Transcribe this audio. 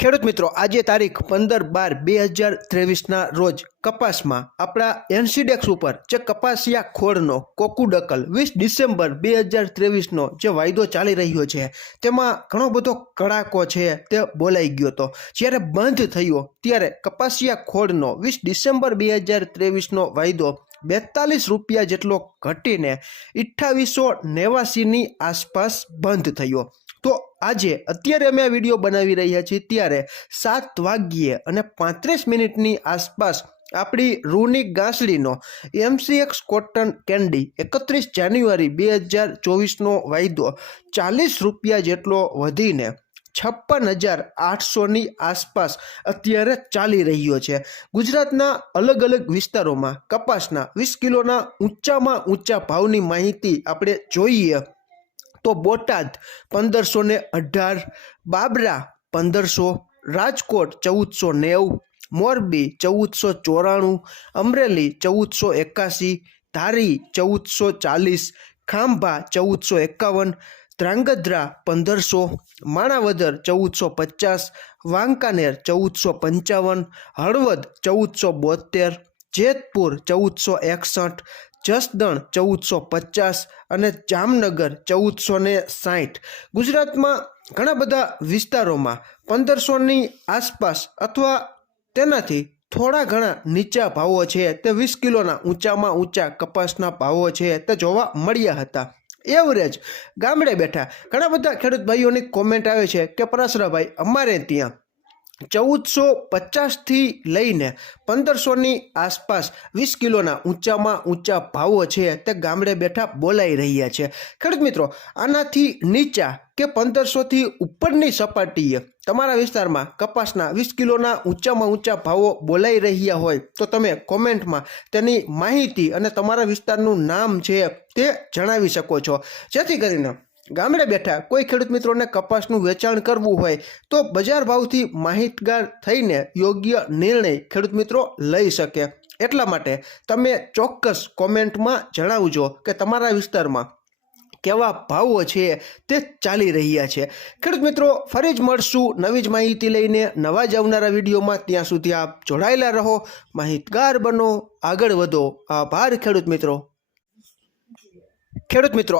ખેડૂત મિત્રો, આજે તારીખ પંદર બાર બે હજાર ત્રેવીસના રોજ કપાસમાં આપણા એનસીડેક્સ ઉપર જે કપાસિયા ખોળનો કોકુડકલ વીસ ડિસેમ્બર બે હજાર ત્રેવીસનો જે વાયદો ચાલી રહ્યો છે, તેમાં ઘણો બધો કડાકો છે તે બોલાઈ ગયો હતો. જ્યારે બંધ થયો, ત્યારે કપાસિયા ખોળનો વીસ ડિસેમ્બર બે હજાર ત્રેવીસનો વાયદો બેતાલીસ રૂપિયા જેટલો ઘટીને અઠ્ઠાવીસો નેવાસીની આસપાસ બંધ થયો. તો આજે અત્યારે અમે આ વીડિયો બનાવી રહ્યા છીએ ત્યારે સાત વાગ્યે અને પાંત્રીસ મિનિટની આસપાસ આપણી રૂની ગાંસડીનો એમસીએક્સ કોટન કેન્ડી એકત્રીસ જાન્યુઆરી બે હજાર ચોવીસનો વાયદો ચાલીસ રૂપિયા જેટલો વધીને છપ્પન હજાર આઠસોની આસપાસ અત્યારે ચાલી રહ્યો છે. ગુજરાતના અલગ અલગ વિસ્તારોમાં કપાસના વીસ કિલોના ઊંચામાં ઊંચા ભાવની માહિતી આપણે જોઈએ. તો બોટાદ પંદરસો ને અઢાર, બાબરા પંદરસો, રાજકોટ ચૌદસો નેવું, મોરબી ચૌદસો ચોરાણું, અમરેલી ચૌદસો એકાસી, ધારી ચૌદસો ચાલીસ, ખાંભા ચૌદસો એકાવન, ધ્રાંગધ્રા પંદરસો, માણાવદર ચૌદસો પચાસ, વાંકાનેર ચૌદસો પંચાવન, હળવદ ચૌદસો બોતેર જેતપુર ચૌદસો એકસઠ જસદણ ચૌદસો પચાસ અને જામનગર ચૌદસો ને સાહીઠ. ગુજરાતમાં ઘણા બધા વિસ્તારોમાં પંદરસોની આસપાસ અથવા તેનાથી થોડા ઘણા નીચા ભાવો છે. તે વીસ કિલોના ઊંચામાં ઊંચા કપાસના ભાવો છે. તે જોવા મળ્યા હતા. એવરેજ ગામડે બેઠા ઘણા બધા ખેડૂત ભાઈઓની કોમેન્ટ આવે છે કે પરાસરાભાઈ અમારે ત્યાં ચૌદસો પચાસથી લઈને પંદરસોની આસપાસ વીસ કિલોના ઊંચામાં ઊંચા ભાવો છે તે ગામડે બેઠા બોલાઈ રહ્યા છે. ખેડૂત મિત્રો, આનાથી નીચા કે પંદરસોથી ઉપરની સપાટીએ તમારા વિસ્તારમાં કપાસના વીસ કિલોના ઊંચામાં ઊંચા ભાવો બોલાઈ રહ્યા હોય તો તમે કોમેન્ટમાં તેની માહિતી અને તમારા વિસ્તારનું નામ છે તે જણાવી શકો છો. જેથી કરીને ગામડે બેઠા કોઈ ખેડૂત મિત્રોને કપાસનું વેચાણ કરવું હોય તો બજાર ભાવથી માહિતગાર થઈને યોગ્ય નિર્ણય ખેડૂત મિત્રો લઈ શકે. એટલા માટે તમે ચોક્કસ કોમેન્ટમાં જણાવજો કે તમારા વિસ્તારમાં કેવા ભાવો છે તે ચાલી રહ્યા છે. ખેડૂત મિત્રો, ફરી જ મળશું નવી જ માહિતી લઈને. નવા જ આવનારા વિડીયોમાં ત્યાં સુધી આપ જોડાયેલા રહો. માહિતગાર બનો, આગળ વધો. આભાર ખેડૂત મિત્રો. ખેડૂત મિત્રો